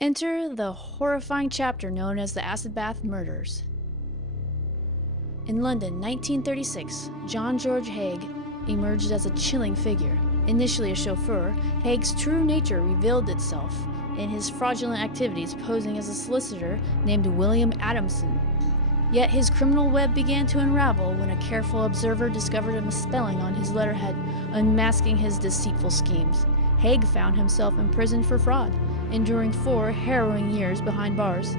Enter the horrifying chapter known as the Acid Bath Murders. In London, 1936, John George Haigh emerged as a chilling figure. Initially a chauffeur, Haigh's true nature revealed itself in his fraudulent activities, posing as a solicitor named William Adamson. Yet his criminal web began to unravel when a careful observer discovered a misspelling on his letterhead, unmasking his deceitful schemes. Haigh found himself imprisoned for fraud, enduring 4 harrowing years behind bars.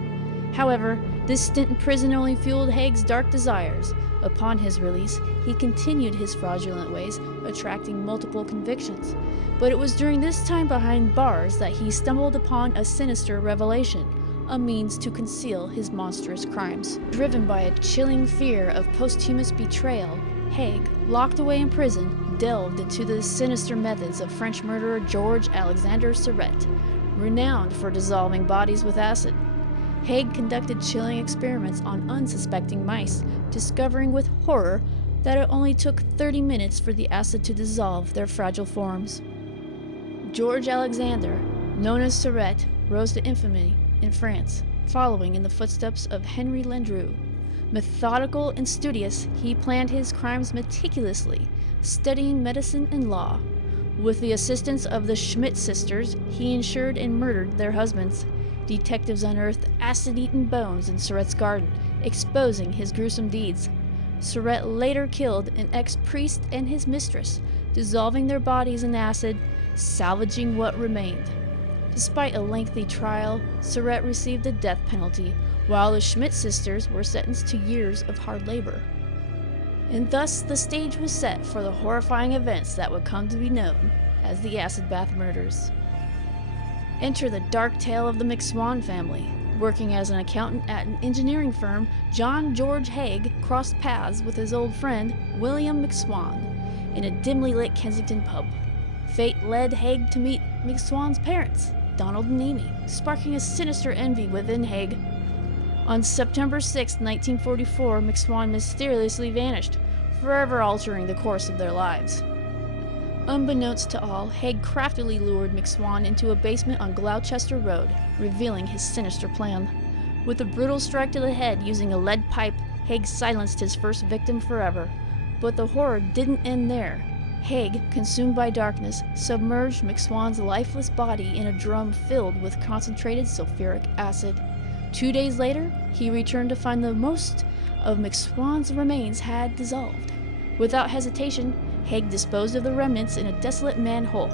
However, this stint in prison only fueled Haigh's dark desires. Upon his release, he continued his fraudulent ways, attracting multiple convictions. But it was during this time behind bars that he stumbled upon a sinister revelation, a means to conceal his monstrous crimes. Driven by a chilling fear of posthumous betrayal, Haigh, locked away in prison, delved into the sinister methods of French murderer George Alexander Surette, renowned for dissolving bodies with acid. Haigh conducted chilling experiments on unsuspecting mice, discovering with horror that it only took 30 minutes for the acid to dissolve their fragile forms. George Alexander, known as Surette, rose to infamy in France, following in the footsteps of Henry Landru. Methodical and studious, he planned his crimes meticulously, studying medicine and law. With the assistance of the Schmidt sisters, he insured and murdered their husbands. Detectives unearthed acid-eaten bones in Surette's garden, exposing his gruesome deeds. Surette later killed an ex-priest and his mistress, dissolving their bodies in acid, salvaging what remained. Despite a lengthy trial, Surette received the death penalty, while the Schmidt sisters were sentenced to years of hard labor. And thus the stage was set for the horrifying events that would come to be known as the Acid Bath Murders. Enter the dark tale of the McSwan family. Working as an accountant at an engineering firm, John George Haigh crossed paths with his old friend, William McSwan, in a dimly lit Kensington pub. Fate led Haigh to meet McSwan's parents, Donald and Amy, sparking a sinister envy within Haigh. On September 6, 1944, McSwan mysteriously vanished, forever altering the course of their lives. Unbeknownst to all, Haigh craftily lured McSwan into a basement on Gloucester Road, revealing his sinister plan. With a brutal strike to the head using a lead pipe, Haigh silenced his first victim forever. But the horror didn't end there. Haigh, consumed by darkness, submerged McSwan's lifeless body in a drum filled with concentrated sulfuric acid. 2 days later, he returned to find that most of McSwan's remains had dissolved. Without hesitation, Haigh disposed of the remnants in a desolate manhole,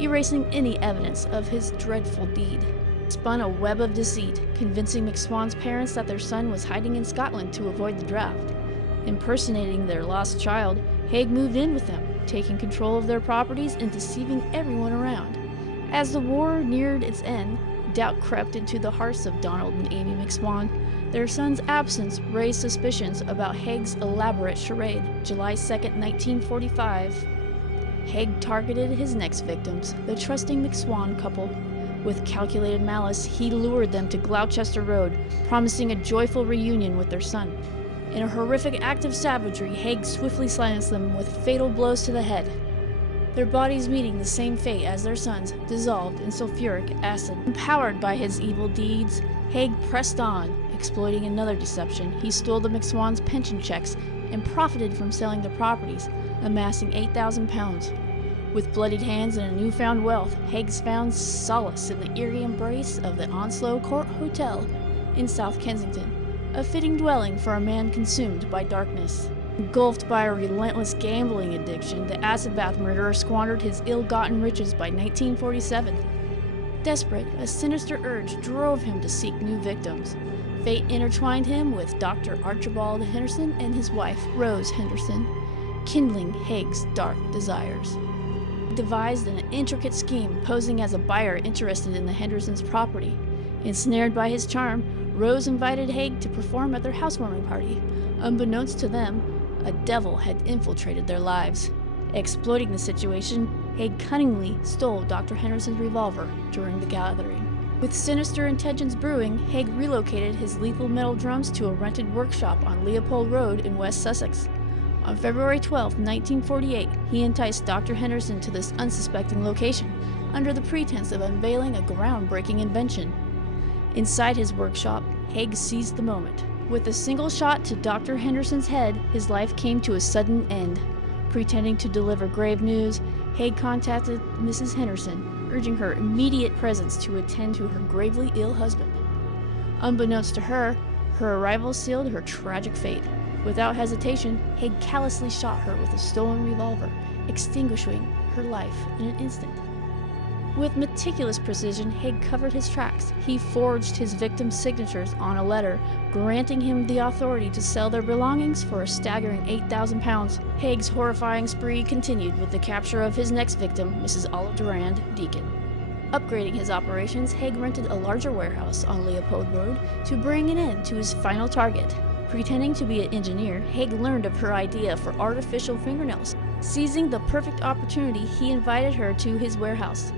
erasing any evidence of his dreadful deed. He spun a web of deceit, convincing McSwan's parents that their son was hiding in Scotland to avoid the draft. Impersonating their lost child, Haigh moved in with them, taking control of their properties and deceiving everyone around. As the war neared its end, doubt crept into the hearts of Donald and Amy McSwan. Their son's absence raised suspicions about Haigh's elaborate charade. July 2, 1945, Haigh targeted his next victims, the trusting McSwan couple. With calculated malice, he lured them to Gloucester Road, promising a joyful reunion with their son. In a horrific act of savagery, Haigh swiftly silenced them with fatal blows to the head. Their bodies meeting the same fate as their sons, dissolved in sulfuric acid. Empowered by his evil deeds, Haigh pressed on, exploiting another deception. He stole the McSwans' pension checks and profited from selling their properties, amassing £8,000. With bloodied hands and a newfound wealth, Haigh found solace in the eerie embrace of the Onslow Court Hotel in South Kensington, a fitting dwelling for a man consumed by darkness. Engulfed by a relentless gambling addiction, the acid bath murderer squandered his ill-gotten riches by 1947. Desperate, a sinister urge drove him to seek new victims. Fate intertwined him with Dr. Archibald Henderson and his wife, Rose Henderson, kindling Haigh's dark desires. He devised an intricate scheme, posing as a buyer interested in the Hendersons' property. Ensnared by his charm, Rose invited Haigh to perform at their housewarming party. Unbeknownst to them, a devil had infiltrated their lives. Exploiting the situation, Haigh cunningly stole Dr. Henderson's revolver during the gathering. With sinister intentions brewing, Haigh relocated his lethal metal drums to a rented workshop on Leopold Road in West Sussex. On February 12, 1948, he enticed Dr. Henderson to this unsuspecting location, under the pretense of unveiling a groundbreaking invention. Inside his workshop, Haigh seized the moment. With a single shot to Dr. Henderson's head, his life came to a sudden end. Pretending to deliver grave news, Haigh contacted Mrs. Henderson, urging her immediate presence to attend to her gravely ill husband. Unbeknownst to her, her arrival sealed her tragic fate. Without hesitation, Haigh callously shot her with a stolen revolver, extinguishing her life in an instant. With meticulous precision, Haigh covered his tracks. He forged his victims' signatures on a letter, granting him the authority to sell their belongings for a staggering £8,000. Haigh's horrifying spree continued with the capture of his next victim, Mrs. Olive Durand Deacon. Upgrading his operations, Haigh rented a larger warehouse on Leopold Road to bring an end to his final target. Pretending to be an engineer, Haigh learned of her idea for artificial fingernails. Seizing the perfect opportunity, he invited her to his warehouse.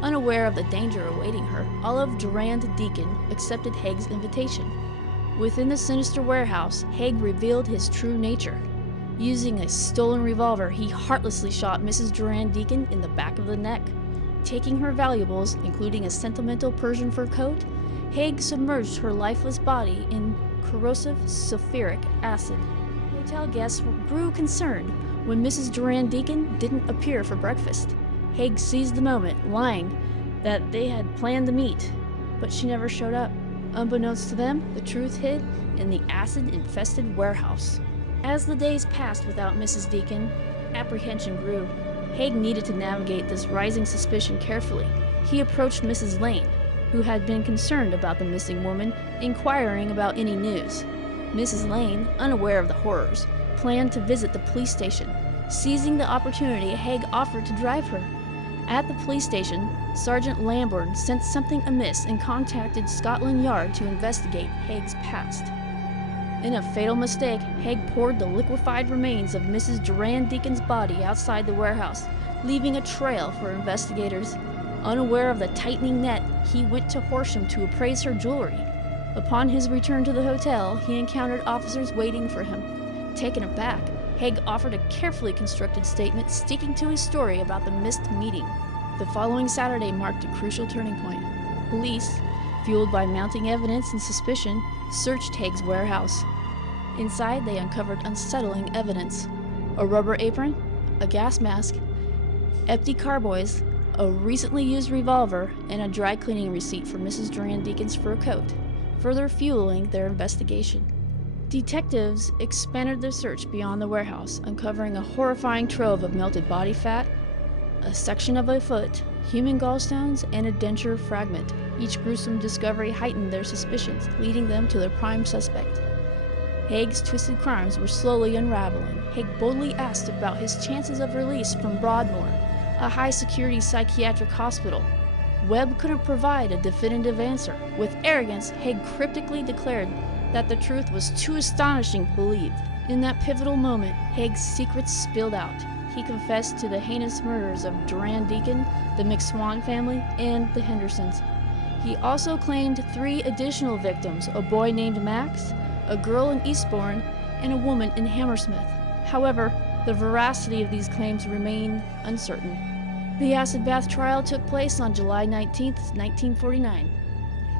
Unaware of the danger awaiting her, Olive Durand Deacon accepted Haigh's invitation. Within the sinister warehouse, Haigh revealed his true nature. Using a stolen revolver, he heartlessly shot Mrs. Durand Deacon in the back of the neck. Taking her valuables, including a sentimental Persian fur coat, Haigh submerged her lifeless body in corrosive sulfuric acid. Hotel guests grew concerned when Mrs. Durand Deacon didn't appear for breakfast. Haigh seized the moment, lying that they had planned to meet, but she never showed up. Unbeknownst to them, the truth hid in the acid-infested warehouse. As the days passed without Mrs. Deacon, apprehension grew. Haigh needed to navigate this rising suspicion carefully. He approached Mrs. Lane, who had been concerned about the missing woman, inquiring about any news. Mrs. Lane, unaware of the horrors, planned to visit the police station. Seizing the opportunity, Haigh offered to drive her. At the police station, Sergeant Lambourne sensed something amiss and contacted Scotland Yard to investigate Haigh's past. In a fatal mistake, Haigh poured the liquefied remains of Mrs. Durand Deacon's body outside the warehouse, leaving a trail for investigators. Unaware of the tightening net, he went to Horsham to appraise her jewelry. Upon his return to the hotel, he encountered officers waiting for him. Taken aback, Haigh offered a carefully constructed statement sticking to his story about the missed meeting. The following Saturday marked a crucial turning point. Police, fueled by mounting evidence and suspicion, searched Haigh's warehouse. Inside, they uncovered unsettling evidence: a rubber apron, a gas mask, empty carboys, a recently used revolver, and a dry cleaning receipt for Mrs. Durand Deacon's fur coat, further fueling their investigation. Detectives expanded their search beyond the warehouse, uncovering a horrifying trove of melted body fat, a section of a foot, human gallstones, and a denture fragment. Each gruesome discovery heightened their suspicions, leading them to their prime suspect. Haigh's twisted crimes were slowly unraveling. Haigh boldly asked about his chances of release from Broadmoor, a high-security psychiatric hospital. Webb couldn't provide a definitive answer. With arrogance, Haigh cryptically declared that the truth was too astonishing to believe. In that pivotal moment, Haigh's secrets spilled out. He confessed to the heinous murders of Durand Deacon, the McSwan family, and the Hendersons. He also claimed 3 additional victims: a boy named Max, a girl in Eastbourne, and a woman in Hammersmith. However, the veracity of these claims remained uncertain. The acid bath trial took place on July 19, 1949.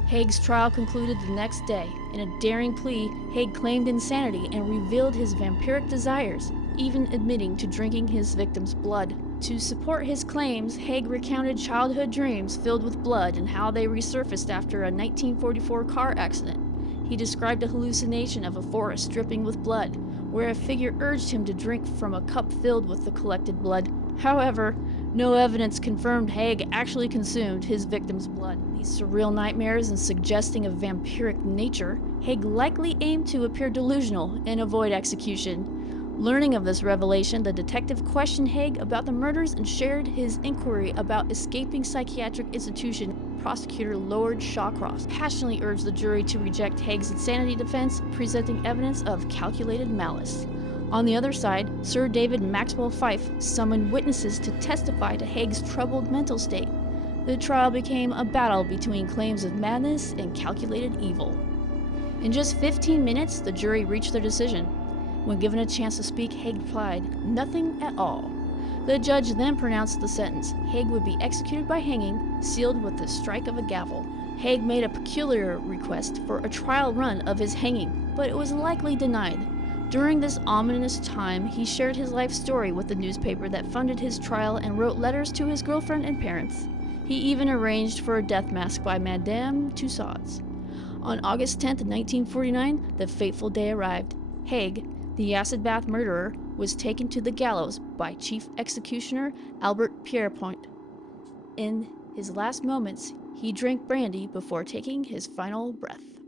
Haigh's trial concluded the next day. In a daring plea, Haigh claimed insanity and revealed his vampiric desires, even admitting to drinking his victims' blood. To support his claims, Haigh recounted childhood dreams filled with blood and how they resurfaced after a 1944 car accident. He described a hallucination of a forest dripping with blood, where a figure urged him to drink from a cup filled with the collected blood. However, no evidence confirmed Haigh actually consumed his victim's blood. These surreal nightmares and suggesting a vampiric nature, Haigh likely aimed to appear delusional and avoid execution. Learning of this revelation, the detective questioned Haigh about the murders and shared his inquiry about escaping psychiatric institution. Prosecutor Lord Shawcross passionately urged the jury to reject Haigh's insanity defense, presenting evidence of calculated malice. On the other side, Sir David Maxwell Fyfe summoned witnesses to testify to Haigh's troubled mental state. The trial became a battle between claims of madness and calculated evil. In just 15 minutes, the jury reached their decision. When given a chance to speak, Haigh replied, "Nothing at all." The judge then pronounced the sentence. Haigh would be executed by hanging, sealed with the strike of a gavel. Haigh made a peculiar request for a trial run of his hanging, but it was likely denied. During this ominous time, he shared his life story with the newspaper that funded his trial and wrote letters to his girlfriend and parents. He even arranged for a death mask by Madame Tussauds. On August 10, 1949, the fateful day arrived. Haigh, the acid bath murderer, was taken to the gallows by Chief Executioner Albert Pierrepoint. In his last moments, he drank brandy before taking his final breath.